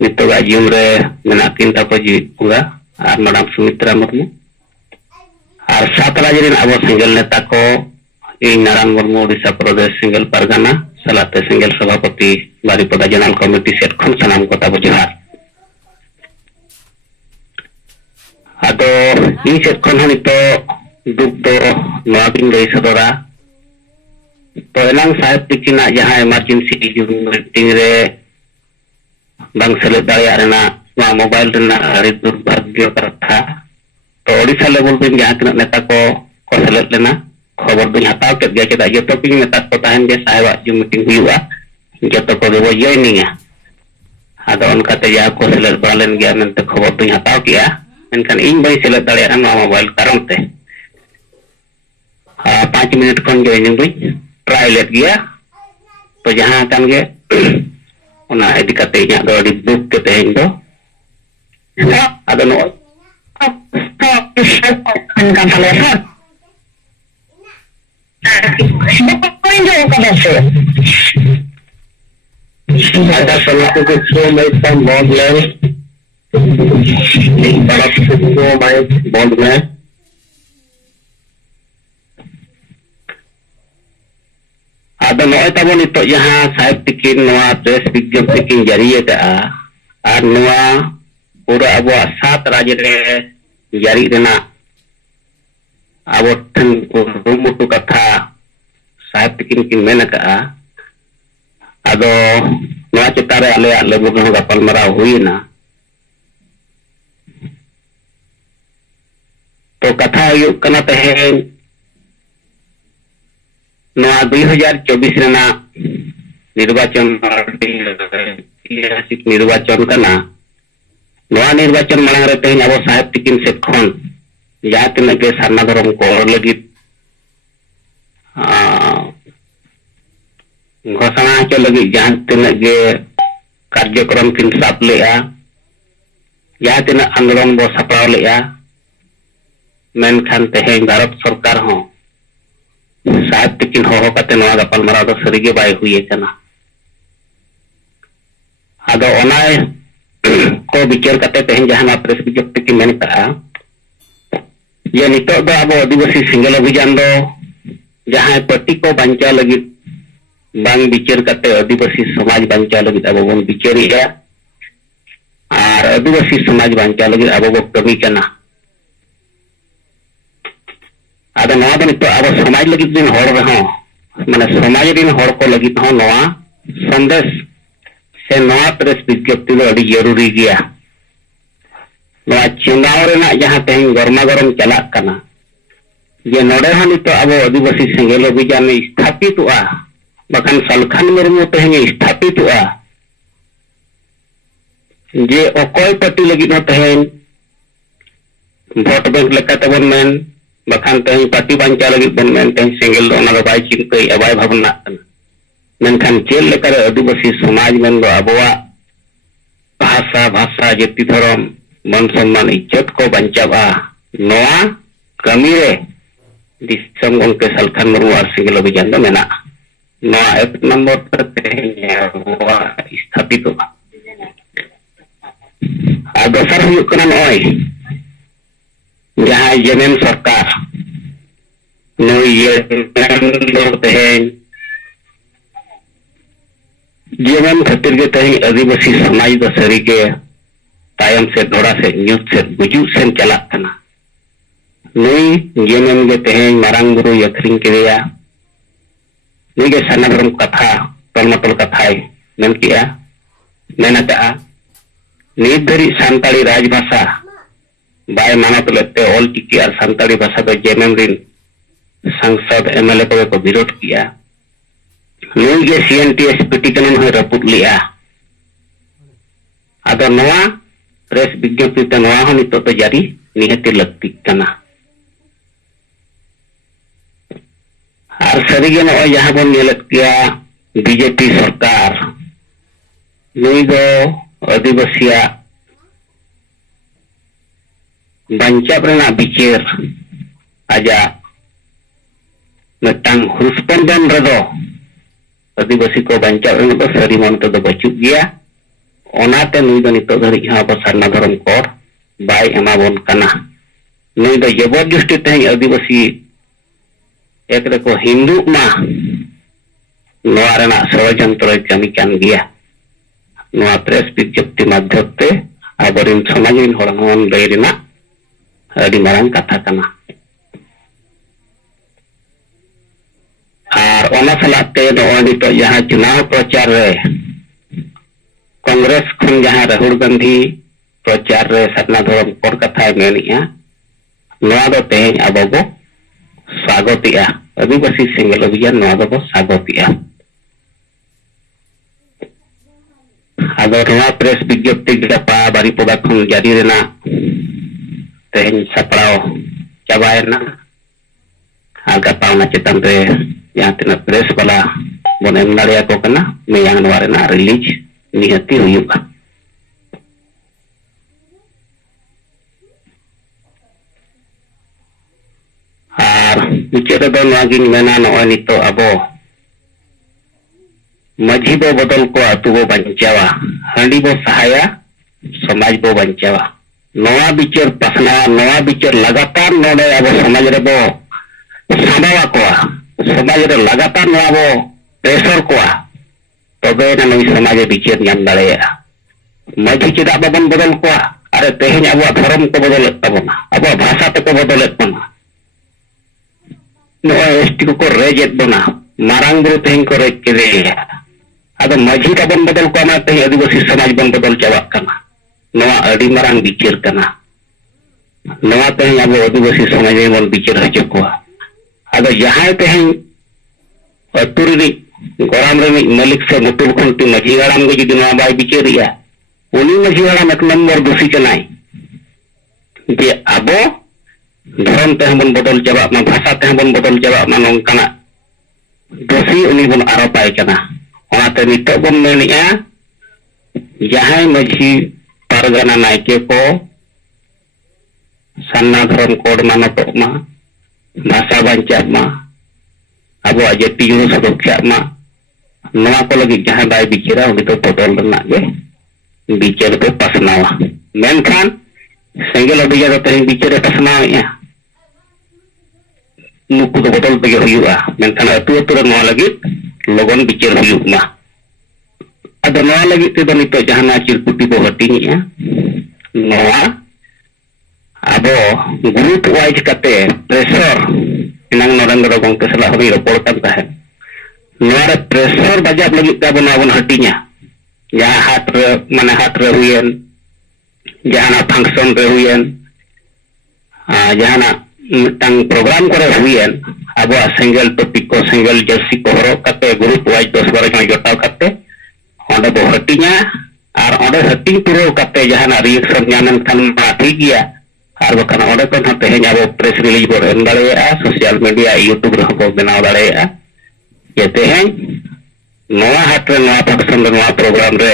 नितोगा युग रे मेना किन ताको जीवित पूरा और मैडम सुमित्रा मुर्मू और सात राज्य रे अब सिंगल नेता को इन नारायण मुर्मू उड़ीसा प्रदेश सिंगल परगना सलाते सिंगल सभापति बारिपदा जनरल कमिटी सेट खन सनाम को ताको जोहार आदो इन सेट खन नितो दुख दो नवाबिन गई सदोरा तो एलांग साहेब तिकिना जहां इमरजेंसी जूम मीटिंग रे बांग सेलेद दाया रेना वा मोबाइल रेना अरि दुर्भाग्य कथा तो ओडिसा लेवल बिन जहां तना नेता को सेलेद लेना खबर दुन हताव के गया चेदा जतो पिन नेता को ताहन जे साहेब जूम मीटिंग हुआ जतो को देबो जॉइनिंग आदो उनका ते जा को सेलेद बालेन गया मेनते खबर दुन हताव किया मेनखान इन बई सेलेद दाया ना मोबाइल कारण ते 5 मिनट खन जॉइनिंग दुन ट्राई लेट गया तो जहां kan ge ona edi kate nya do di book ke teh do ada no kan telepon ada satu ke show mai tam bond le bada show mai bond में ada noy tabo nito यहाँ साहेब तिकिन नवा press विज्ञप्ति किन जारी का और नवा पूरा अब 7 राज्य रे जारी देना अब ठन रुमुटु कथा साहेब तिकिन किन मेन का आदो नवा चितारे आले लेबु को गपल मरा हुई ना तो कथा हुई कना तहेन 2024 रेना निर्वाचन निर्वाचन करना नवा निर्वाचन मांग रे तेन अब साहेब तिकिन से खन या तिन के सारना धरम को लगी घोषणा के लगी जहां तिन के कार्यक्रम किन साप लेया या तिन आंदोलन बो सपराव लेया मेनखान तेहेन भारत सरकार हो साहेब तिकिन हो कते नवा गपल मरा दो सरीगे बाय हुई कना आदो ओनाय को विचार कते तेहन जहां प्रेस विज्ञप्ति की मेन का ये नितो दो अब आदिवासी सिंगल अभियान दो जहां पार्टी को बंचा लगी बांग विचार कते आदिवासी समाज बंचा लगी अब बन विचारिया और आदिवासी समाज बंचा लगी अब वो कमी कना आदा नवा दो नितो अब समाज लगी दिन हर रहो माने समाज दिन हर को लगी हो नवा संदेश से नवा प्रेस विज्ञप्ति दो अड़ी जरूरी गया नवा चुनाव रेना जहां तेन गरमा गरम चला कना ये नोडे हो नितो अब आदिवासी सिंगल अभियान स्थापित हुआ बखान सलखान मुर्मू तेन स्थापित हुआ जे अकोय पार्टी लगी हो तेन वोट बैंक लेका तबन मेन बखान तेन पार्टी बंचा लगी बन मेन तेन सिंगल दो ना बाय चिंतई अबाय भावना मेनखान चेल लेकर आदिवासी समाज में दो अबवा भाषा भाषा जाति धर्म मन सम्मान इज्जत को बंचावा नवा कमी रे दिसम उनके सलखान मुर्मू और सिंगल अभियान दो मेना नवा एक नंबर पर तेन स्थापित हुआ और दोसर हुई कना नय जहां जेमेन सरकार नई ये तेहन जेमेन खातिर के तेहन आदिवासी समाज दो सरी के तायम से धोड़ा से न्यूज से गुजू से चला कना नई जेमेन के तेहन मारांग गुरु यथरिंग के दिया नई के सनाधर्म कथा तलमतल कथाय मेन किया मेना का नित धरी सांताली राजभाषा बाय मानत लेते ऑल टिकी और संताली भाषा दो जेमेन रिन सांसद एमएलए को विरोध किया नई के सीएनटीएस पिटिकन में रपुट लिया आदो नवा प्रेस विज्ञप्ति ते नवा हो नितो तो जारी निहति लगती कना और सरीगे न जहां बन नेलत किया बीजेपी सरकार नई दो आदिवासिया बंचाव रेना विचार आजा मिट्टांग हुस्पंदन रेदो आदिवासी को बंचाव रेना तो सरी मन तो बचुक गया ओनाते नुई दो नितो धरी अब सारना धर्म कोड बाय एमाबोन कना नुई दो जबरदस्ती तेज आदिवासी एक को हिंदू मा षड्यंत्र कमी कान गया प्रेस विज्ञप्ति माध्यम ते आबरिन समाजिन होरन लैरेना अड़ी मारंग कथा कना और ओना सलाते नितो जहां चुनाव प्रचार रे कांग्रेस खन जहां राहुल गांधी प्रचार रे सारना धर्म कोड कथा मेनिया नोआ दो तेज अब बो स्वागतिया आदिवासी सेंगल अभियान नोआ दो स्वागतिया प्रेस विज्ञप्ति गपा बारीपोदा खन जारी रेना तेज सपड़ाव चाबायना गपा चेतन रे जहां तना प्रेस वाला बन एम दाड़िया को कना मेयांग नोआ रेना रिलीज निहती हुयुगा और मुचाद दो नोआ गिन मेना नोय नितो अबो मझी बो बदल को आतु बो बंचावा हांडी बो सहाया समाज बो बंचावा नोआ बिचार पसना नोआ बिचार लगातार नोडे अब समाज रे बो सामावा को समाज रे लगातार नोआ बो प्रेशर को तबे ना नई समाज बिचार नाम दाड़ेया मझी चेदा बाबन बदल को अरे तेहेन अब धर्म को बदल तबना अब भाषा को बदल बना नोआ एसटी को रेजेत बना मारांग बुरु तेहेन को रेज के अब मझी का बन बदल को तेज आदिवासी समाज बन बदल चाबा अड़ी मारांग बिचार कना तेज अब आदिवासी समाज बन बिचार हजो को अब जहां तेज अतु गराम मालिक से मुटुल खुंटी मझी हाड़ाम को जुदी बाय बिचारिया उनी मझी हाड़ाम एक नंबर दोषी कनाय जे अब धर्म तेज बन बदल चाबा भाषा तेज बन बदल चाबा नौकाना दोषी उनी बन आरोपाय कना ओनाते नितो बन मेनिया जहां मझी पारगाना नायके को सान्ना धर्म कोड मानतो मा भाषा बंचा मा अब जाति सुरक्षा मा नोआ को लगी जहां बाय बिचारा उनी तो बदल रना गे बिचार को पसनावा मेनखान सेंगल अभियान तेज बिचारे पसनावा नुकु तो बदल तेगे हुयुआ मेनखान अतु अतु रे नोआ लगी लगन बिचार हुयुमा अदो नोआ लगी ते नितो जहाना चिरकुटी को हटिंगिया नोआ अबो ग्रुप वाइज कते प्रेशर इनांग नरेंद्र गंके सला हमी रपोड़ kan tahen नोआ रे प्रेशर बजाब लगी ता बन हटिंगा जहां हाथ रे माने हाथ रे हुयन जहाना फंक्शन रे हुयन जहाना मिटंग प्रोग्राम करे हुयन अब सेंगल टॉपिक को सेंगल जर्सी को हरो कते ग्रुप वाइज 10-12 जन जोटाव कते ओंडे बो हटिंगा और ओंडे हटिंग पुरो कते जहाना रिएक्शन न्यानन खान मा ठीक गया और बकन ओंडे को तेज अब प्रेस रिलीज बो एम दाड़ेया सोशल मीडिया यूट्यूब रे को बनाव दाड़ेया ये तेज नोआ हाट रे नोआ फंक्शन रे नोआ प्रोग्राम रे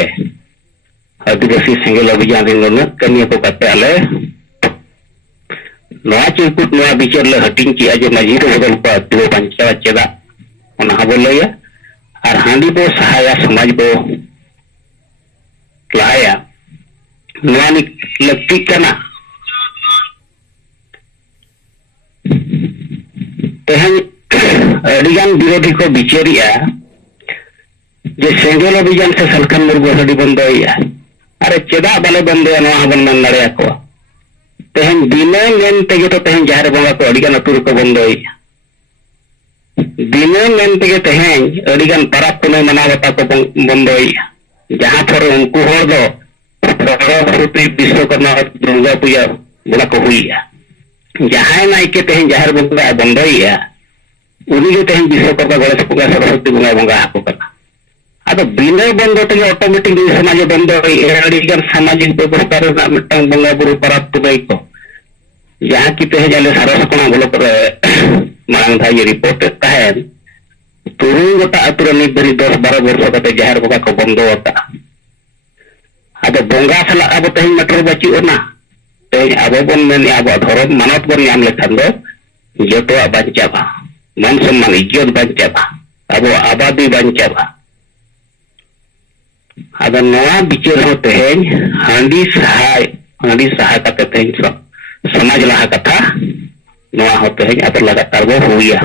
आदिवासी सेंगल अभियान रे कमी को कते आले नोआ चिरकुट नोआ बिचार ले हटिंग की आज मझी रे बदल को अतु बंचा चेदा ओना बो लैया और हांडी बो सहाया समाज बो लाया नोआ नि लक्ति कना तेहन अडिगान विरोधी को बिचारिया जे सेंगल अभियान से सलखन मुर्गो हडी बंदोया अरे चेदा बाले बंदोया नोआ हबन मन दाड़ेया को तेहन दिने मेन तेगे तो तेहन जहार बंगा को अडिगान अतुर को बंदोया दिने मेन तेगे तेहन अडिगान परब पुनः मनावता को बंदोया जहां पर उनको हर दो सरस्वती विश्वकर्मा दुर्गा पूजा बड़ा को हुईया जहां नाइके तेहन जहार बंगा बंदोया उनी के तेहन विश्वकर्मा गणेश पूजा सरस्वती बंगा बंगा हाको कना अब बिना बंद ते ऑटोमेटिक समाज बंद अडिगान सामाजिक व्यवस्था रे मिटंग बंगा बुरु परब पुजाई को जहां की तेहन जाले सरस कोना बोलो करे मांग था ये रिपोर्ट तहन तुरुई गोटा अतुर नि बरी 10-12 वर्ष कते जहार बंगा को बंदो होता अब बंगा सला अब तेहन मटर बची ओना तेहन अब बन मेन अब धर्म मानत बन नाम लेखान दो जतो बंचाबा मान सम्मान इज्जत बंचाबा अब आबादी बंचाबा ada noa bicara ho teheng handi sahai kata teheng samaj laha kata noa ho teheng atau लगातार वो हुआ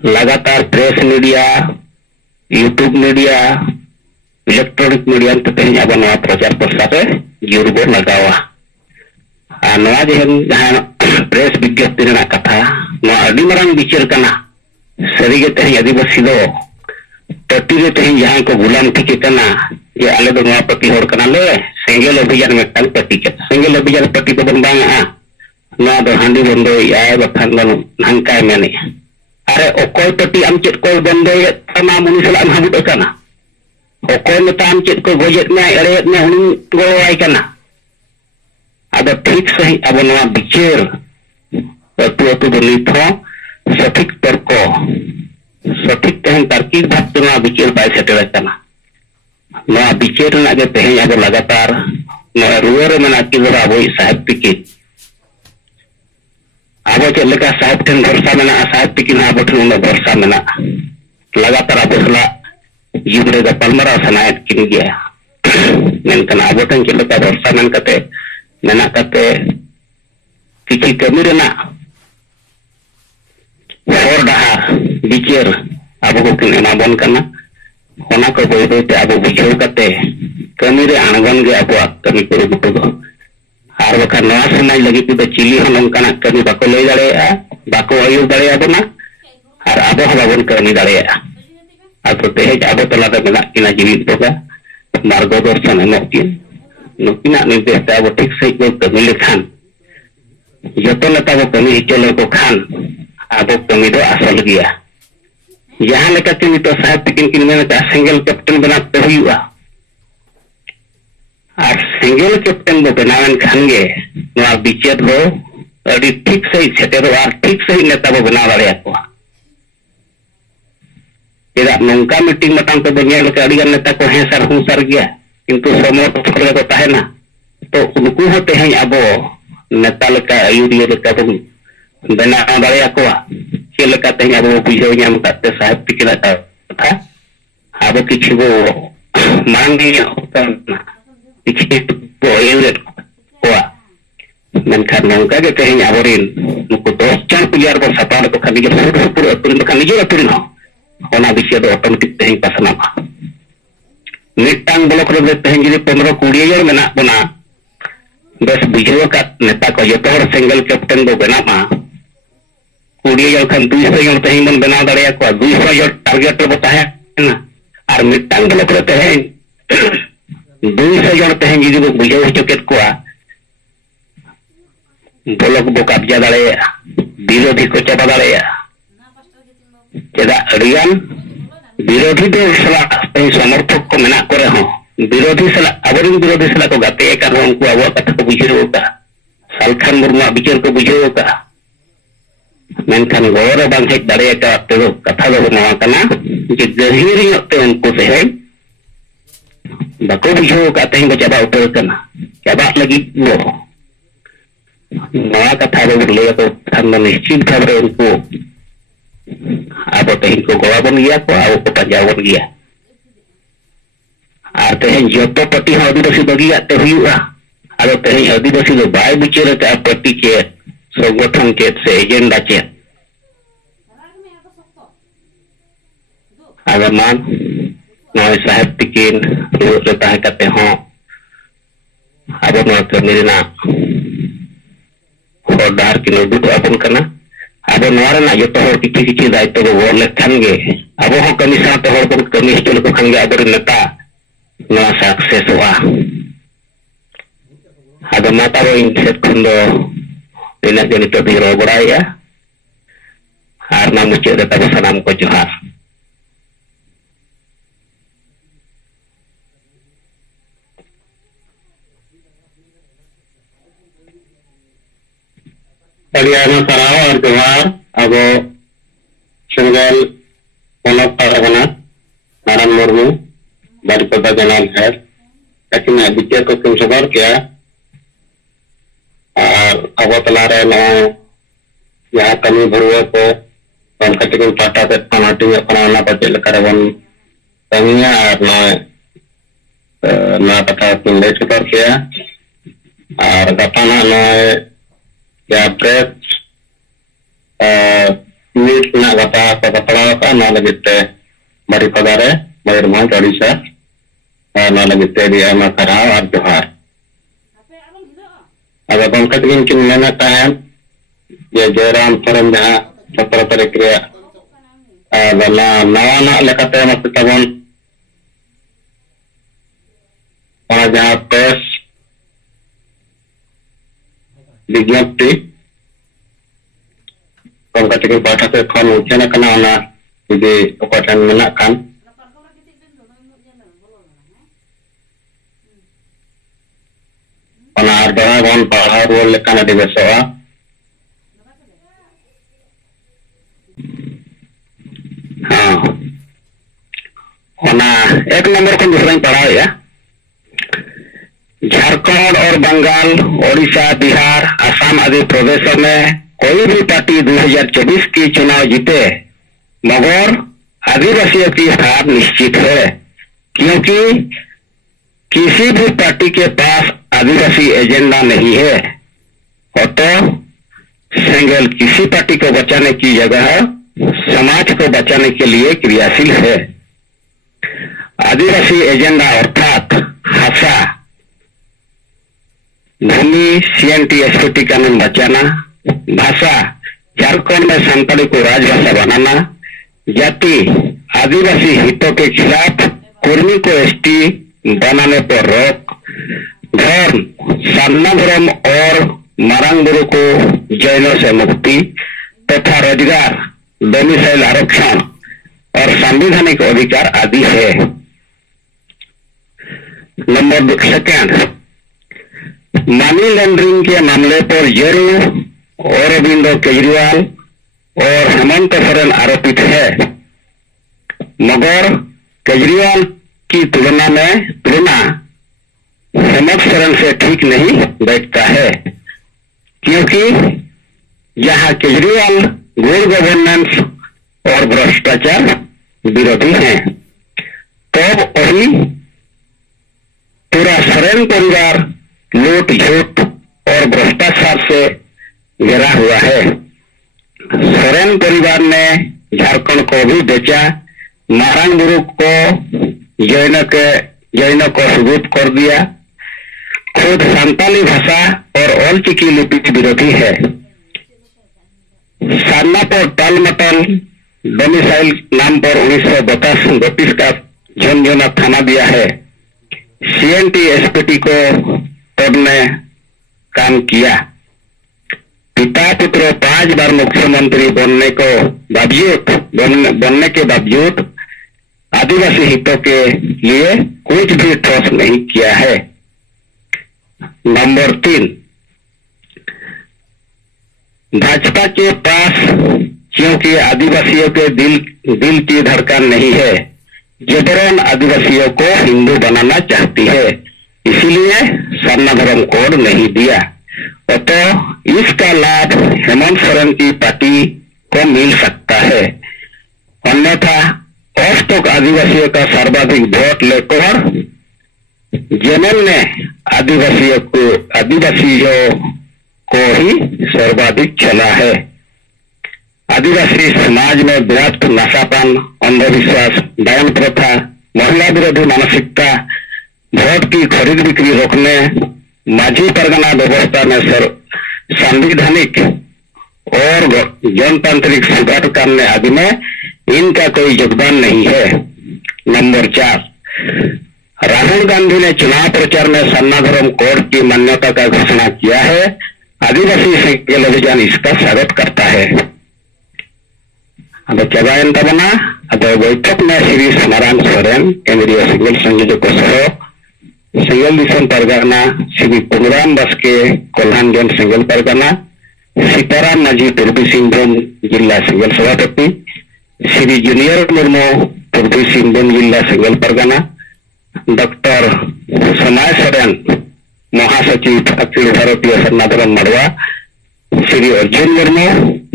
लगातार press media YouTube media electronic media तो teheng अब नोa प्रचार प्रसार रे जोर बो लगावा नोa जेहन जहां प्रेस विज्ञप्ति रेना कथा नोa अडी मरांग बिचार कना सरी के teheng आदिवासी दो पट्टी रे teheng जहां को गुलाम ठीक कना ये आले दो नोa पट्टी होड़ कना ले सेंगेल अभियान में तंग पट्टी के सेंगेल अभियान पट्टी को बन बांगा नोa दो हांडी बंदो याय बखान लन हंकाय मेने अरे ओकोय पट्टी आम चेत को बंदो ये तमा मुनिसला हम हाबुट कना ओकोय में ताम चेत को गोजेत में अरेत में हुनी गोवाय कना अब ठीक सही अब नोa बिचार अतु दो निथो सठिक तर्को सठिक teheng tarkib bhat tuna bicar bai setel kana noa bicar na ge teheng abo लगातार noa ruar mena kibra abo sahib tikin abo chet leka sahib ten bharsa mena sahib tikin abo ten una bharsa mena लगातार abo sala yubre ga palmara sanayat kin gya menkan abo ten chet leka bharsa men kate mena kate kichi kami rena hor dahar बिचार अब को किन एमाबन कना होना को बोई बोई अब बुझाव कते कमी रे अणगन गे अब कमी करू गुटो दो आर बका नवा समाज लगी तो चिली हो नंकना कमी बाको लई दाड़ेया बाको आयु दाड़ेया बना आर अब हबाबन कमी दाड़ेया अब तेज अब तला दे मेना किना जीवित बोगा मार्गदर्शन एमोकिन नुकिना निर्देश अब ठीक सही को कमी लेखान जतो नेता को कमी हिचले को खान अब कमी दो असल गया यहाँ लेकर के तो साहब तिकिन किन में सिंगल कैप्टन बनाते हुआ और सिंगल कैप्टन बो बनावन खानगे नोa बिचार हो अड़ी ठीक सही सेटेरो और ठीक सही नेता बो बना दाड़े को एदा नंका मीटिंग मतंग तो बनिया लेके अड़ी नेता को हेसर हुसर गया किंतु समो थोड़े को ताहेना तो उनको हो teheng अब नेता लेका आयुरिया लेका बन बना दाड़े को चेलका teheng अब बुझाव ᱧᱟᱢ ᱠᱟᱛᱮ साहब तिकिन था अब किछि वो मांगी होतना किछि वो एवरेट कोआ मेनखान नंका के teheng aborin नुको 10 जन प्लेयर को सपाड़ को खाली जो पूरा अतुरिन खाली जो अतुरिन हो ओना बिषय दो ऑटोमेटिक teheng पासना मिटांग ब्लॉक रे teheng जी 15 20 जन मेना बना बस बुझाव का नेता को जतो हर सिंगल कैप्टन बो बना मा 20 जन खान 200 जन teheng मन बना दाड़े को 200 जन टारगेट रे बताहे ना और मिटांग ब्लॉक रे teheng 200 जन teheng जी को बुझाव चकेट को ब्लॉक बो कब्जा दाड़े विरोधी को चाबा दाड़े चेदा अड़ियान विरोधी दो सला समर्थक को मेना करे हो विरोधी सला अबरिन विरोधी सला को गाते एक उनको अब कथा को बुझाव का सालखान मुर्मू बिचार को बुझाव का मेनखान गोर बांग हेज दाड़े का ते कथा दो नवा कना जे गहिर ते उनको teheng बाको बुझाव का teheng को चाबा उतर कना चाबा लगी वो नवा कथा दो ले तो थान निश्चित भाव रे उनको अब teheng को गोवा बन गया को अब को पंजाब बन गया और teheng जतो पट्टी हो आदिवासी बगिया ते हुआ अब teheng आदिवासी दो बाय बिचार का पट्टी के संगठन के से एजेंडा चे अगर मान नोए साहब तिकिन रुट ताहे कते हो अब नोआ कमी रेना होदार की नोदुट अपन कना अब नोआ रेना जतो हर किछि किछि दायित्व को वो लेखान गे अब हो कमी साथे हर बन कमी हिचल को खान गे अब नेता नोआ सक्सेस हुआ अब माता वो इन सेट खंडो ina jadi to biro budaya karena mesti ada tabu sanam ko johar Ariana Sarawa और जोहार अब single ponok paragana Narayan Murmu Baripada general है लेकिन बिचार को तुम सबर किया और अब तला रहे यहाँ कमी भरुआ को कटिंग पाटा पे खानाटी अपना पर चल कर कमियां और नया कथा किन लय सदर किया और गपा या प्रेस मीट ना गपा को कपड़ा का ना लगते बड़ी पदारे मयूरभंज ओडिशा ना लगते दिया मा कराव और जोहार अब गमकत किन मेना ताहम ये जयराम सरम जहां 17 तारीख रे नवा ना लेकाते मत तबन जहां प्रेस विज्ञप्ति गमकत पाठा से खन उचना कना ओना यदि ओकठन मेना खान ओना आर्दवा बन पढ़ा रोल लेकाना दिवसवा हाँ ओना एक नंबर को दूसरा पढ़ा या झारखंड और बंगाल, ओडिशा, बिहार, असम आदि प्रदेशों में कोई भी पार्टी 2024 की चुनाव जीते मगर आदिवासियों की हार निश्चित है, क्योंकि किसी भी पार्टी के पास आदिवासी एजेंडा नहीं है और तो सेंगल किसी पार्टी को बचाने की जगह समाज को बचाने के लिए क्रियाशील है। आदिवासी एजेंडा अर्थात भाषा, भूमि, सीएनटी एसपीटी कानून बचाना, भाषा झारखंड में संताली को राजभाषा बनाना, जाति आदिवासी हितों के खिलाफ कुर्मी को एसटी बनाने पर रोक, धर्म सान्ना धर्म और मारांगुरु को जैनों से मुक्ति तथा रोजगार, डोमिसाइल आरक्षण और संवैधानिक अधिकार आदि है। नंबर सेकंड, मनी लॉन्ड्रिंग के मामले पर जरूर अरविंद केजरीवाल और हेमंत सोरेन आरोपित है, मगर केजरीवाल की तुलना हेमंत सोरेन से ठीक नहीं बैठता है, क्योंकि जहां केजरीवाल गुड गवर्नेंस और भ्रष्टाचार विरोधी हैं, तो वही पूरा सोरेन परिवार लूट झूठ और भ्रष्टाचार से घिरा हुआ है। सोरेन परिवार ने झारखंड को भी बेचा, मारांगुरु को जैनों को सबूत कर दिया, खुद संताली भाषा और ओलचिकी लिपि विरोधी है। सान्ना पर टाल मटल डोमिसाइल नाम पर 1932 का झुनझुना थाना दिया है। सीएनटी एसपीटी को तोड़ने काम किया। पिता पुत्र 5 बार मुख्यमंत्री बनने के बावजूद आदिवासी हितों के लिए कुछ भी ठोस नहीं किया है। नंबर 3, भाजपा के पास क्योंकि आदिवासियों के दिल की धड़कन नहीं है, जबरन आदिवासियों को हिंदू बनाना चाहती है, इसीलिए सरना धर्म कोड नहीं दिया। तो इसका लाभ हेमंत सोरेन की पार्टी को मिल सकता है, अन्यथा आज तक आदिवासियों का सर्वाधिक वोट लेकर जेएमएम ने आदिवासियों को ही सर्वाधिक चला है। आदिवासी समाज में व्याप्त नशापान, अंधविश्वास, डायन प्रथा, महिला विरोधी मानसिकता, वोट की खरीद बिक्री रोकने, माझी परगना व्यवस्था में संवैधानिक और जनतांत्रिक सुधार करने आदि में इनका कोई योगदान नहीं है। नंबर 4, राहुल गांधी ने चुनाव प्रचार में सरना धर्म कोड की मान्यता का घोषणा किया है। आदिवासी सेंगल अभियान इसका स्वागत करता है। अब चबायन तबना बैठक में श्री समाराम सोरेन केंद्रीय सेंगल संयोजक सेंगल दिसम परगना, श्री पुनराम बसके कोल्हानगंज सेंगल परगना, सीताराम मांझी पूर्वी सिंहभूम जिला सेंगल सभापति, श्री जूनियर मुर्मू पूर्वी सिंहभूम जिला सेंगल परगना, डॉक्टर समय सोरेन महासचिव अखिल भारतीय सरना धर्म मड़वा, श्री अर्जुन मुर्मू,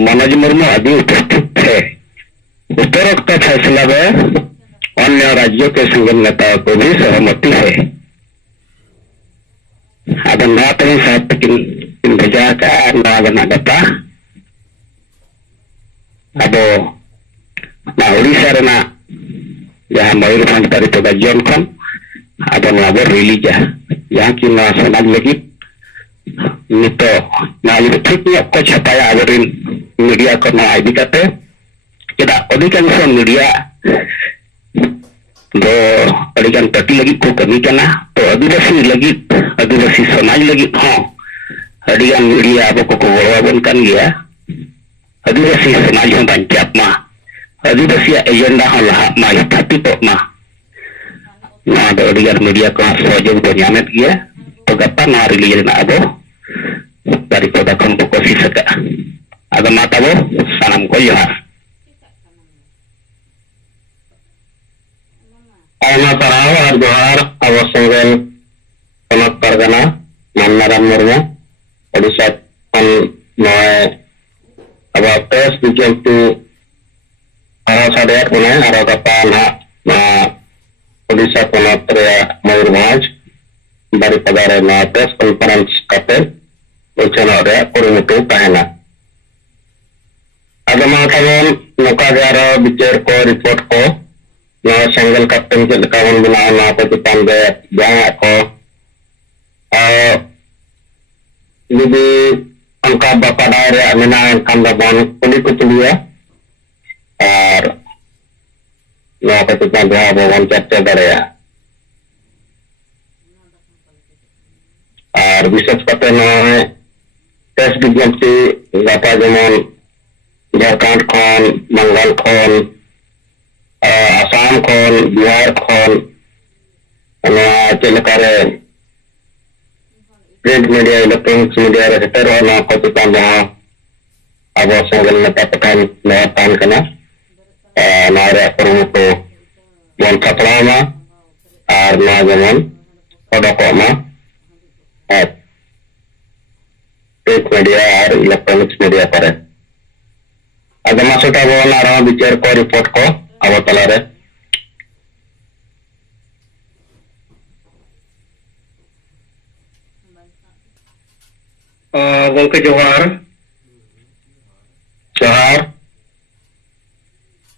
मनोज मुर्मू आदि उपस्थित थे। उपरोक्त फैसला में अन्य राज्यों के संगठन नेताओं को भी सहमति है। अब नाते साथ किन भेजा का नागना गता अब ना उड़ीसा रेना जहाँ मयूरभंज परितो गजन खन अब नागो रिलीजा यहाँ की ना समाज लगी नितो ना ये ठीक नहीं आपको छपाया अवरिन मीडिया को ना आईडी करते kita अधिकांश मीडिया दो अधिकांश टटी लगी को कमी करना तो आदिवासी समाज लगी हाँ अधिकांश मीडिया अब को गौरवन कर लिया आदिवासी समाज हम पंचायत मा आदिवासी एजेंडा हम लहा मा स्थापित मा ना दो अधिकांश मीडिया को सहयोग तो न्यामत किया तो गप्पा ना रिलीज ना अब dari kota komposisi seka ada mata bo salam ko johar Ana Parao ar johar abo sengel Ponok Pargana Mannaram Murmu Odisha kon noe abo tes dijentu aro sadayat kone aro kapan na Odisha Ponok Rea Mayurbhanj dari padare na tes conference kate Uchana rea kurumutu tahena agama tabon noka jaro bicar ko report ko no single captain ke kawan bina na petitan de jaya ko jadi angka bapa daerah menahan kandabon kulit kutulia no petitan de abon chapter daerah bisa seperti no tes diganti gapa zaman Jharkhand kon Bengal kon Assam kon Bihar kon ana celakare print media electronic media re tero na ko tanda abo sangal na tapakan na tan kana na re kurumutu bon kaplama ar na zaman oda ko ma print media और electronics media पर अगर मासुटा वो ना रहा बिचार को report को अवतला रे गोंके जोहार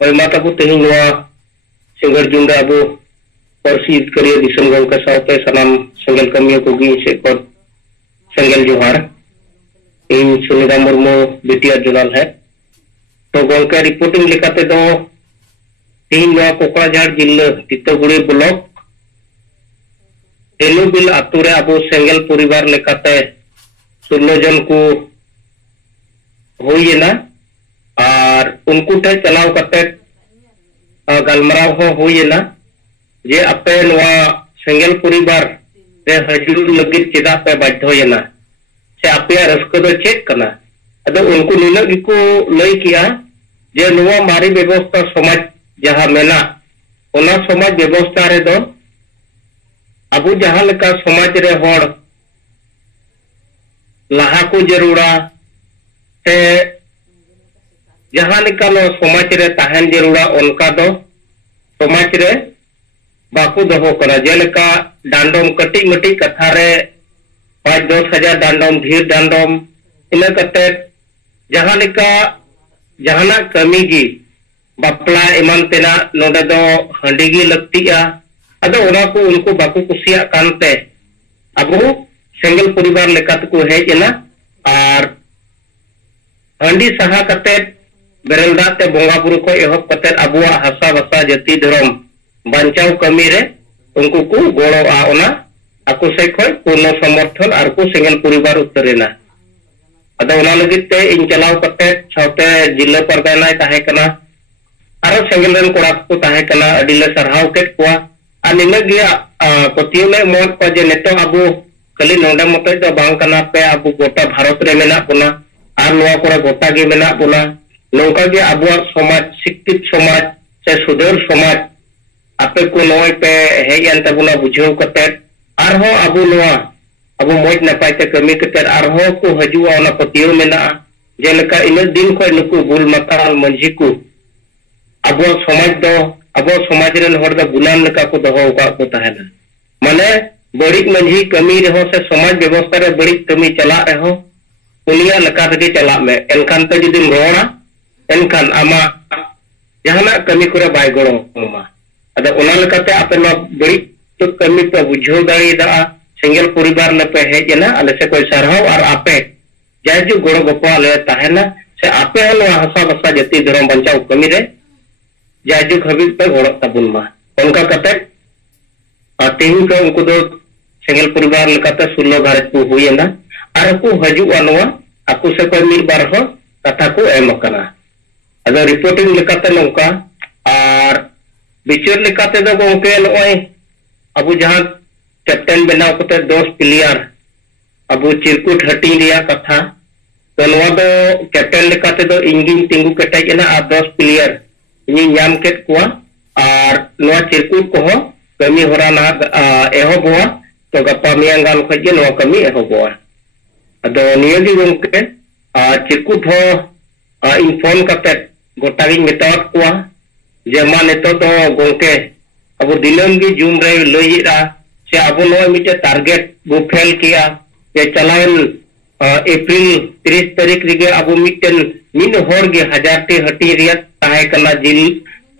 और माता को तेही नुआ सिंगर जुंडा अबो परसीद करिए दिसम गोंके साथे सनाम संगल कमियों को गी से को संगल जोहार इन सुनीता मुर्मू बीटीआर जोनाल है तो गोंके रिपोर्टिंग लिखाते दो तीन कोकराझार जिला तितगुड़ी ब्लॉक एलुबिल आतुरे अबो सेंगल परिवार लेकाते 16 जन को होइना और उनको ठे चलाव करते गलमराव हो होइना जे अपे नवा सेंगल परिवार रे हजूर लगित चेदा पे बाध्य होइना से आपे रस्क दो चेक करना अदो उनको निना को लई किया जे नवा मारी व्यवस्था समाज जहां मेना ओना समाज व्यवस्था रे दो अबु जहां लेका समाज रे होड़ लाहा को जरूरा से जहां लेका नो समाज रे ताहन जरूरा उनका दो समाज रे बाकू दहो करा जेलका डांडोम कटी मटी कथा रे 5-10 हजार डांडोम धीर डांडोम इन कते जहां लेका जहाना कमी गी बापला इमान तेना नोडे दो हंडी गी लगतिया अदो ओना को उनको बाकू कुसिया कानते अबो सिंगल परिवार लेकात को हेजना और हंडी सहा कते बेरलदा ते बोंगा बुरु को एहब कते अबुआ हसा बसा जाति धर्म बांचाव कमी रे उनको को गोड़ो आ ओना आको से खोय पूर्ण समर्थन और को सिंगल परिवार उतरेना अदो ओना लगिते इन चलाव कते छौते जिला परगना ताहे कना आरो सिंगल रन कोड़ा को ताहे कना अडिले सरहाव केट कोआ आ निना गिया पतियो ले मोट को जे नेतो अबो कली नोंडा मते दो बांग कना पे अबो गोटा भारत रे मेना कोना आर नोआ कोरा गोटा गे मेना कोना नोका गे अबो समाज शिक्षित समाज से सुधर समाज आपे को नोय पे हेयन तबुना बुझो कते आर हो अबो नोआ अबो मोज नपाय ते कमी कते आर हो को हजुआ ओना पतियो मेना जेलका इन दिन को नुकु बुल मताल मंझी को अबो समाज दो अब समाज रेन हर द गुलाम लेका को दहो का को तहना माने बड़ी मंझी कमी रहो से समाज व्यवस्था रे बड़ी कमी चला रहो उनिया लेका तके चला में एनखान ते जुदी रोड़ा एनखान आमा जहाना कमी करे बाय गड़ो मा अद उना लेकाते आपे मा बड़ी तो कमी पे बुझो दाड़ी दा सिंगल परिवार ले पे हेजना अले से कोई सरहाव और आपे जायजु गड़ो गपा ले तहना से आपे हलो हसा बसा जति धरम बंचाव कमी रे जायजु हबी पे गड़ो तबुन मा उनका कते तेहु को उनको दो सिंगल परिवार लेकाते 16 घारे को हुईना और को हजु अनवा आकु से कोई मिल बार हो कथा को एम कना अदो रिपोर्टिंग लेकाते नोका और बिचर लेकाते दो गोके नोय अबु जहां कैप्टन बनाव कते 10 प्लेयर अबु चिरकुट हटी रिया कथा तो नवा दो कैप्टन लेकाते दो इंगिन तिंगु कटाइना और 10 प्लेयर इनी नाम केत कुआ और नवा चिरकुट को कमी होरा ना एहोबवा तो गप्पा मियांग गान खजे नवा कमी एहोबवा अदो नियदि गंके चिरकुट हो इनफॉर्म कते गोटागी मेटावत कुआ जेमा नेतो तो गंके अब दिनम गी जूम रे लइरा से अब नो मिटे टारगेट बो फेल किया ये चलाएन अप्रैल 30 तारीख रिगे अब मिटन मिन होर गे हजार टी हटी रिया ताहे कना जिल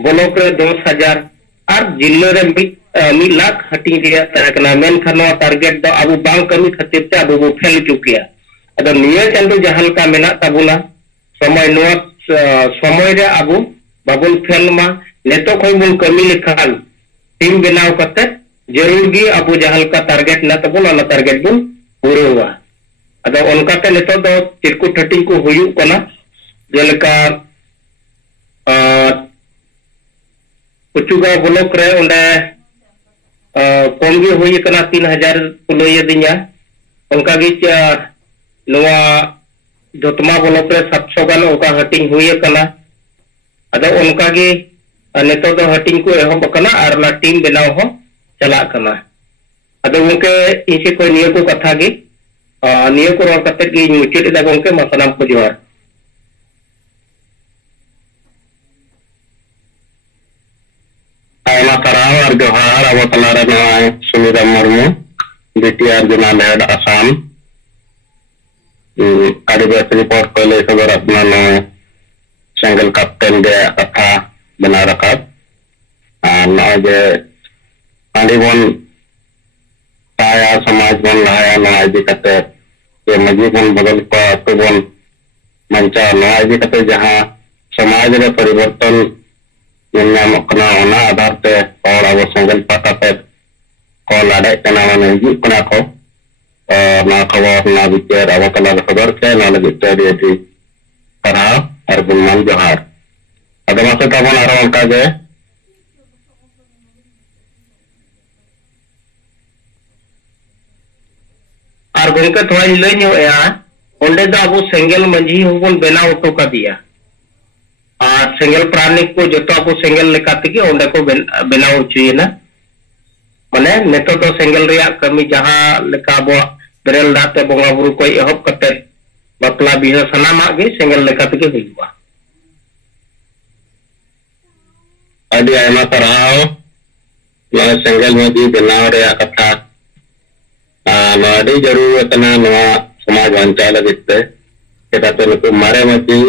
ब्लॉक रे 10,000 और जिले रे मिट लाख हटी रिया ताहे कना मेन खनो टारगेट दो अब बांग कमी खातिर ते अब बो फेल चुकिया अदो निया चंदो जहाल का मेना तबुना समय नो समय रे अब बाबुल फेल मा नेतो कोई बुन कमी लिखान टीम बनाव करते जरूर गी अब जहाल का टारगेट ना तबुना ना टारगेट बुन पूरे हुआ अदो उनका ते नेतो दो चिरकुट हटी को हुयु कना जेलका कुचुगा ब्लॉक रे उंडे कम गे हुई कना 3,000 कुलय दिया उनका गी नवा जोतमा ब्लॉक रे 700 गान उनका हटिंग हुई कना अदो उनका गी नेतो दो हटिंग को एहब कना और ना टीम बनाव हो चला कना अदो उनके इसे कोई नियो को कथा गी नियो को रोड कते गी मुचित दा उनके मसनाम को जोहार आयमा कराव और जोहार अब तलारे नवाय सुमिरा मुर्मू बीटीआर जिला लेड आसाम आदिवासी रिपोर्ट को ले सदर अपना नो सिंगल कैप्टन दे कथा बना रखा ना जे आदिवन ताया समाज बन रहा ना इदी कते ये मजीबन बदल को तो बन मंचा ना इदी कते जहां समाज रे परिवर्तन नाम कना होना आधार ते और अब सिंगल पाटा पे को लड़ाई कना माने हिजु कना को ना खबर ना विचार अब कला खबर के ना लगे तेरी थी करा और बुलमान जोहार अदमा से तबन आरो उनका जे और गंके थोड़ा लई नो या ओंडे दा अब सिंगल मंझी होबन बेना ऑटो का दिया और सिंगल प्राणिक को जो को सिंगल लेकाते के ओंडे को बेनाव चाहिए ना माने नेतो तो सिंगल रिया कमी जहां लेका बो बेरल दाते बोंगा बुरु को एहब कते बपला बिहा सनामा गे सिंगल लेकाते के हुईवा अभी आयमा कराव ना सिंगल में भी बेनाव रे कथा नाडी जरूरत ना नवा समाज वंचा लगते केटा तो नको मारे मती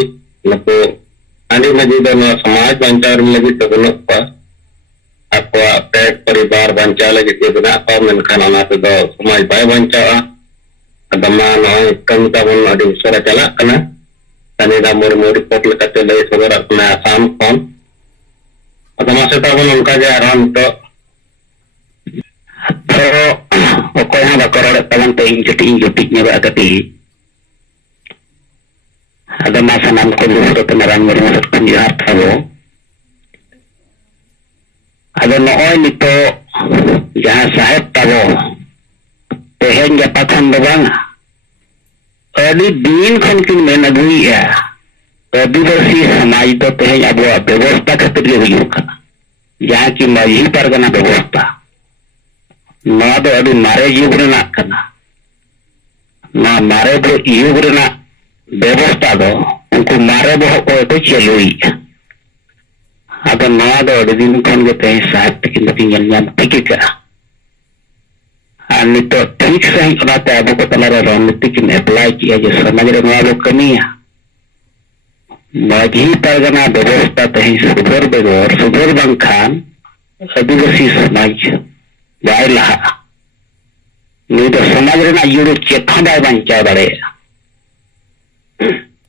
नको आनी मजी दो समाज वंचा लगी तो बनुपा आपको पेट परिवार वंचा लगी तो बना पा मेनखान अना तो समाज बाय वंचा अदमा नय कम तबन अडी सरा चला कना तनी दा मुर्मू रिपोर्ट लेकाते ले सदर अपना आसाम कोन अदमा से तबन उनका जे आराम तो ओको यहाँ बकरोड़ तबन तो इन जुटी ने कति ada masa nam ko lu peneran meru penjara tabo ada noy nito jaha sahib tabo tehen japatan doang adi din khon kin men agui ya आदिवासी समाज तो तहें अब व्यवस्था खातिर के हुई जहाँ की माझी परगना व्यवस्था नवा दो अभी मारे युग रेना कना ना मारे दो युग रेना व्यवस्था दो उनको मारे बो को चलुई Ada naya do adi din kon ge te sahat tikin tikin yang tikika. Anito ठीक सही बनाते हैं आपको पता लगा रणनीति की अप्लाई किया जो समाज में नया लोग कमी है माझी परगना व्यवस्था तही सुधर बेगोर सुधर बंखान आदिवासी समाज बाइला नहीं तो समाज रे ना यूरो चेथा बाय बंचा बड़े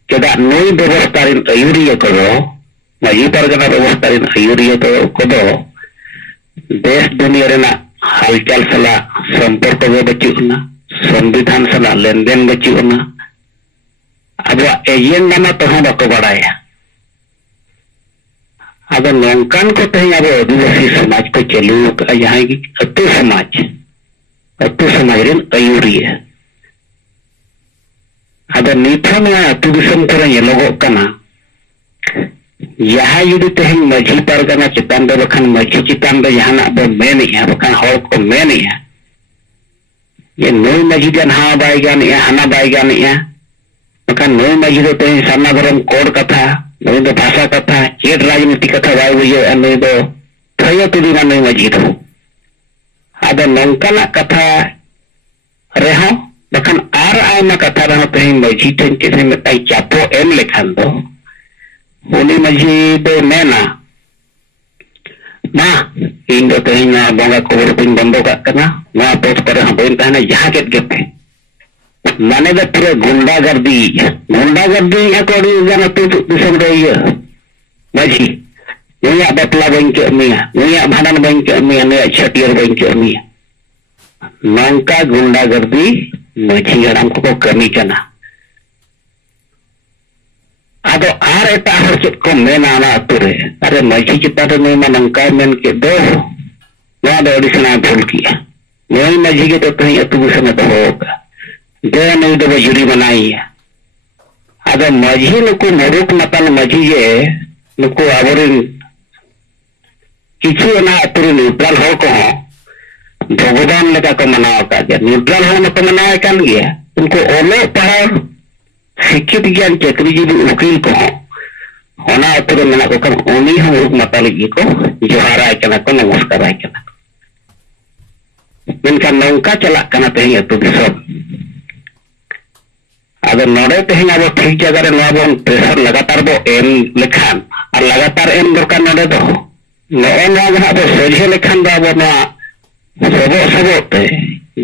केदा नई व्यवस्था रे यूरिया करो माझी परगना व्यवस्था रे यूरिया तो कदो देश दुनिया रे ना हालचाल सला संपर्क बचुना संविधान सला लेन देन बचुना अब एजेंडा में तो बाको बड़ाया अब नौकान को तही अब आदिवासी समाज को चलू यहाँ की अतु समाज रेन अयूरिया अब नीथा में अतु दिसम को येलोगो कना यहाँ युद्ध तेहन मझी परगना चितान दो बखान मझी चितान दो यहाँ ना बो मैं नहीं है बखान हॉल को मैं नहीं है ये नई मझी जन हाँ बाईगा नहीं है हना बाईगा नहीं है बखान नई मझी दो तेहन सामना धर्म कोड कथा नई दो भाषा कथा चेट राजनीति कथा बाई हुई नई दो थयो तुदी ना नई मझी दो आदो नौकाना कथा रहो बखान आर आयमा कथा रहो तेहन मझी ठेन किसी में ताई चापो एम लेखान दो उनी मझी दो नेना मा इन दो तेहना बोंगा कोबर पिन बंदो का करना मा पोस्ट पर हम बोल कहना जहां के माने दो पूरे गुंडागर्दी है कोड़ी जाना तो दिसम रही है मझी नया बपला बन के मिया नया भांडन बन के मिया नया छटियर बन के मिया नौका गुंडागर्दी मझी हराम को कमी करना आदो आर एटा हर चेत को मेना ना अतुरे अरे मझी चिता तो नहीं नंका मेन के दो नया दो ओडिशना भूल किया नई मझी के तो कहीं अतु गुस्से तो होगा दो नहीं दो जुरी बनाई है आदो मझी नुकु मुरुक मतन मझी जे नुकु आवरिन किछु ना अतुरे न्यूट्रल हो को भगवान लेका को मनाव का न्यूट्रल हो न को मनाव कान गया उनको ओले पहाड़ शिक्षित ज्ञान चक्री जी वकील को होना अतुरे मेना को कम उनी हम रुक मता लगी को जोहारा कना को नमस्कार आय कना इनका नौका चला कना तही अतु दिसब अगर नोडे तही अब ठीक जगह रे नवा बन प्रेशर लगातार बो एम लेखान और लगातार एम दरकार नोडे दो नए नवा जहां बो सोझे लेखान दो अब ना सबो ते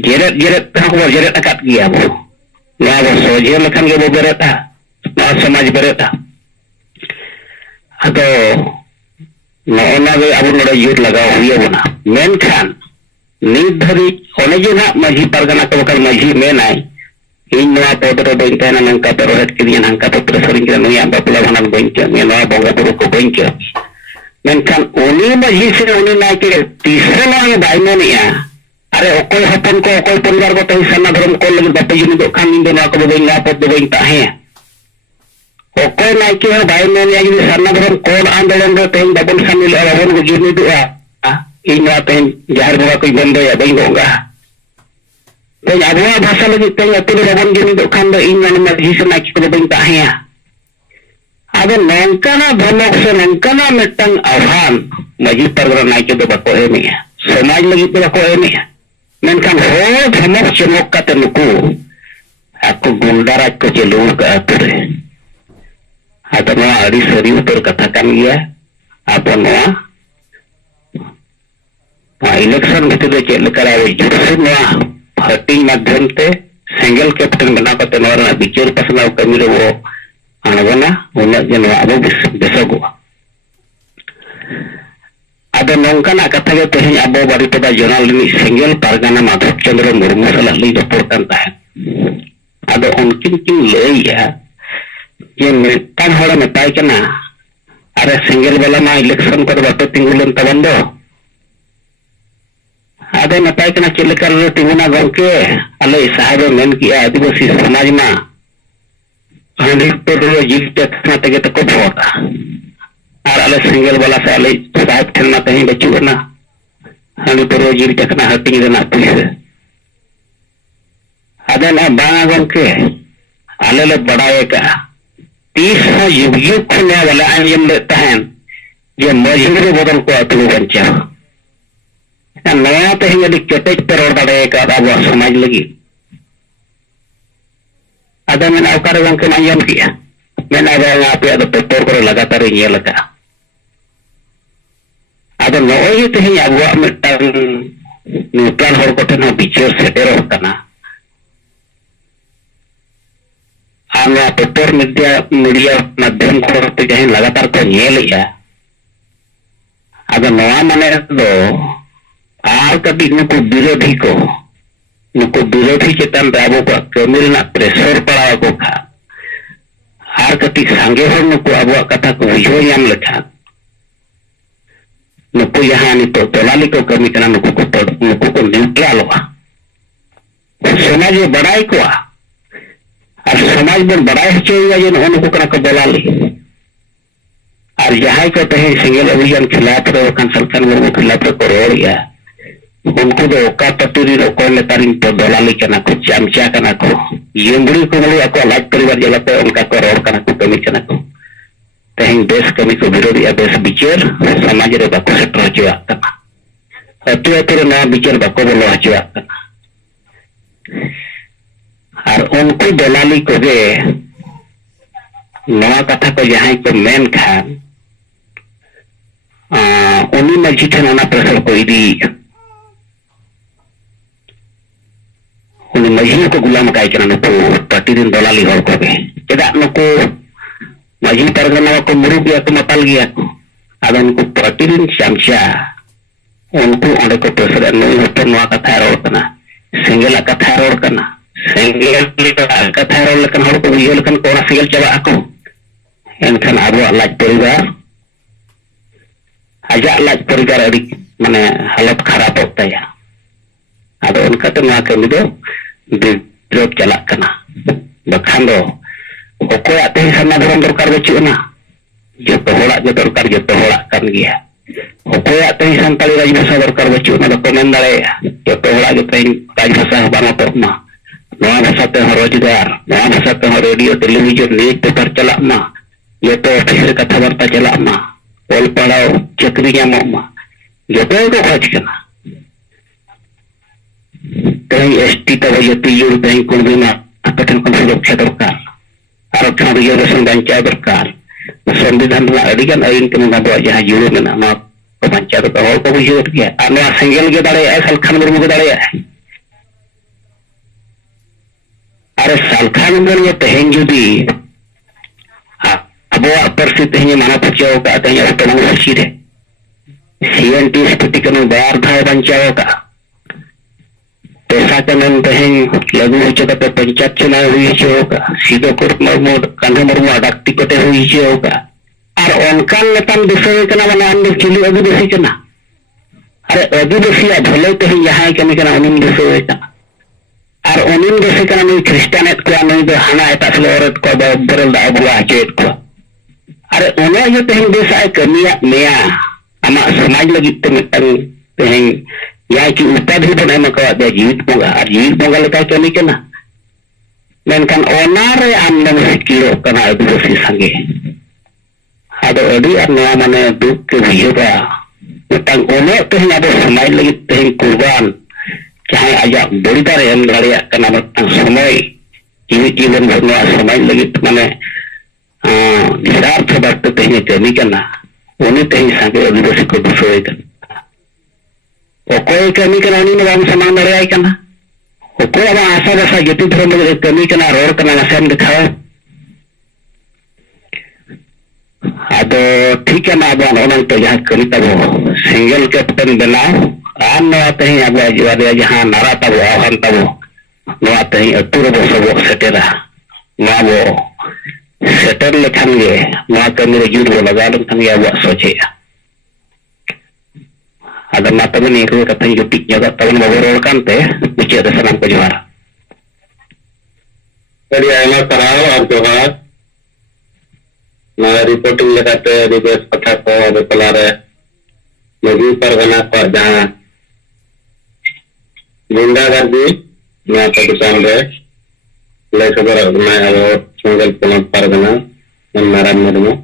जेरेत को जेरेत अकात गया बो ना वो सोझे लेखान के बो बेरेता ना समाज बेरेता अतो नौना गे अब नोडे यूथ लगाओ हुई बना मेन खान नीत धरी ओने जे ना मझी परगना को कल मझी मेन आई इन नवा पौधे बन कहना नंका तो रोहित के लिए नंका तो प्रेसरिंग के नया बपला भनन बन के मैं नवा बोंगा तो को बन के मेनखान उनी मझी से उनी ना के तीसरे ना भाई में नहीं है अरे ओकोय हपन को ओकोय परिवार को तही सना धर्म को लगे बापे जी दो खान इन ना को बन ना पद बन ताहे ओकोय ना के भाई में नहीं है सना धर्म कोड आंदोलन रे तही बबन शामिल है बबन को जुनी दो इन ना तही जाहिर बगा कोई बंद या बन होगा तो आबुआ भाषा लगी ते अतुरे बबन जुनी दो खान दो इन ना मझी से ना को बन ताहे अब नौकाना धमक से नौकाना मिट्टंग आह्वान मझी परगना नाइके दो बको एमी है समाज लगी तो बको एमी है मेनखान हो धमक चमक का नुकु आपको गुंडाराज को चलूर का अतुरे आता नवा अड़ी सरी उतर कथा कान गया आपो नवा इलेक्शन भीतर चेक लेकर जुड़से नवा हटिंग माध्यम ते सिंगल कैप्टन बना कते नवा विचार पसनाव कमी रे वो आना उन्हें जन अब बेसगो अब नौकाना कथा के तेहन अब बाड़ी पदा जर्नल सिंगल पारगाना माधव चंद्र मुर्मू सला लई रपोर्टन अब उनकिन किन लैया ये मिटान हड़ा मेताय कना अरे सिंगल वाला मा इलेक्शन कर बाटे तिंगुलन तबन दो आदे मेताय कना चिलकर तिंगुना गंके अले साहब मेन किया आदिवासी समाज मा जीव टेक्सना तेगे तक भोटा और अले सिंगल वाला से अले साहब ठेलना कहीं बचू ना हंडी पर जीव टेक्सना हटिंग देना पुलिस अदे ना बांगा गंके अले ले बड़ाए का 30 युग युग खुने वाला आंजम ले तहन जे मजहूर बदल को अतुल बंचा नया तेज अभी केटेज पे रोड दाड़े का अब समाज लगी अदा मैं अवकार गंके आंजम किया मैं पे पेपर को लगातार ये लगा अदा नई तेज अब न्यूट्रल हर को ठेन विचार सेटेर पेपर मीडिया माध्यम को जहाँ लगातार को नेलेगा अदा माने दो आर कटी नुकु विरोधी को नुकु विरोधी चेतन अब कमी प्रेसर पड़ा को खा आर कटी सांगे हर नुकु अब कथा को बुझो नाम लेखा नुकु यहाँ नितो दलाली को कमी करना नुकु को न्यूट्रल समाज बड़ाई को और समाज बन बड़ाई होगा जे नुकु को दलाली और जहाँ को तहे सिंगल अभियान खिलाफ सरकार मुर्मू खिलाफ को रोड़ा उनको दो का पतुरी कोई तो दलाली करना को चामचा करना को युंगड़ी को बोले आपको लाज परिवार जलाते उनका को रोड करना को कमी करना को तेहन देश कमी को विरोधी देश विचार समाज रे बाको सेटर हचुआ करना अतु अतु रे ना विचार बाको बोलो हचुआ करना और उनको दलाली को गे नवा कथा को जहाँ को मेन खान उन्हीं मर्जी ठन ओना प्रेसर को इदी उन्हीं मर्जी को गुलाम काय करना नुकु पार्टी दिन दलाली हर को गे चेदा नुकु मर्जी परगना को मुरु गया को मताल गया को आदा उनको पार्टी दिन चामचा उनको ओंडे को प्रेसर नई होतो नवा कथा रोड करना सिंगल कथा रोड करना सिंगल कथा रोड लेकिन हर को बुझो लेकिन कोना सिंगल चबा को एनखान अब लाज परिवार आजा लाज परिवार अड़ी माने हालत खराब होता है आदो उनका तो ना कमी दो विरोध चला करना बखान दो ओको आते ही सन्ना धर्म दरकार बचुना जो तो होड़ा जो दरकार जो तो होड़ा कर गया ओको आते ही संताली राजभाषा दरकार बचुना तो कोमेन दाड़े जो तो होड़ा जो तो राजभाषा बाना तो मा नवा भाषा ते रोजगार नवा भाषा ते रेडियो टेलीविजन न्यूज पेपर चला मा ये तो ऑफिस कथा वार्ता चला मा ओल पढ़ाओ चक्री मा जो तो खोज करना कहीं एसटी तब यूर कहीं कुंडीना अपठन को सुरक्षा दरकार आरक्षण रिजर्वेशन बंचा दरकार संविधान अड़ीगन आईन के जहाँ यूरो में बंचा दरकार को बुझे गया सेंगल के दाड़े सालखान मुर्मू के दाड़े अरे सालखान मुर्मू तेहन जुदी अब परसी तेहन माना पचाव का ऑटोनोमस रे सीएनटी स्थिति के बार था बंचाव का पैसा कनन तेहन लगू होते पंचायत चुनाव हुई का सीधो कोट मुर्मू कान्हा मुर्मू अडाक्ति कोटे हुई का और उनकान लेकान विषय कना माने आम चिली आदिवासी कना अरे आदिवासी भले तेहन जहां कमी कना उनिन विषय कना और उनिन विषय कना नई क्रिस्टियन को नई दो हाना एटा फ्लोरेट को बरल दा बुआ चेत को अरे उन्हें जो तेहन देश आए कमिया मेया आमा समाज लगी ते मिटन तेहन या कि उपाधि बन एम दे जीवित बोंगा और जीवित बोंगा लेका कमी कना मेनखान ओनारे आमदन सिकिलो कना आदिवासी संगे आदो अडी और नवा माने दुख के बुझेगा मिटन ओने तेहन अब समाज लगी तेहन कुर्बान चाहे आजा बड़ी दारे एम दाड़िया कना मिटन समय जीवित जीवन भर नवा समाज लगी माने निरार्थ बात तेहन कमी कना उन्हें तेहन संगे आदिवासी को दूसरे कना कोई कमी कना उन्हीं ने समान दाड़े कना कोई अब आशा बसा जति धर्म कमी कना रोड कना नसेम दिखाओ अब ठीक है ना अब तो जहाँ कमी तब सिंगल कैप्टन बनाओ आम नवाते ही अब जहाँ नारा तब आह्वान तब नवाते ही अतुर बो सब सेटेरा ना वो सेटर लेखान गे ना कमी रे जुड़ लगा लेखान गे अब सोचे अगर ना तब नहीं कोई कथा जो टिक जगह तब बाबू रोड कानते मुझे सलाम को जोहार अड़ी आयमा कराओ और जोहार ना रिपोर्टिंग लगाते रिवर्स कथा को बेपला रे मजू परगना को जहां गुंडागर्दी ना दुकान रे ले खबर मैं अब सिंगल परगना नारायण मुर्मू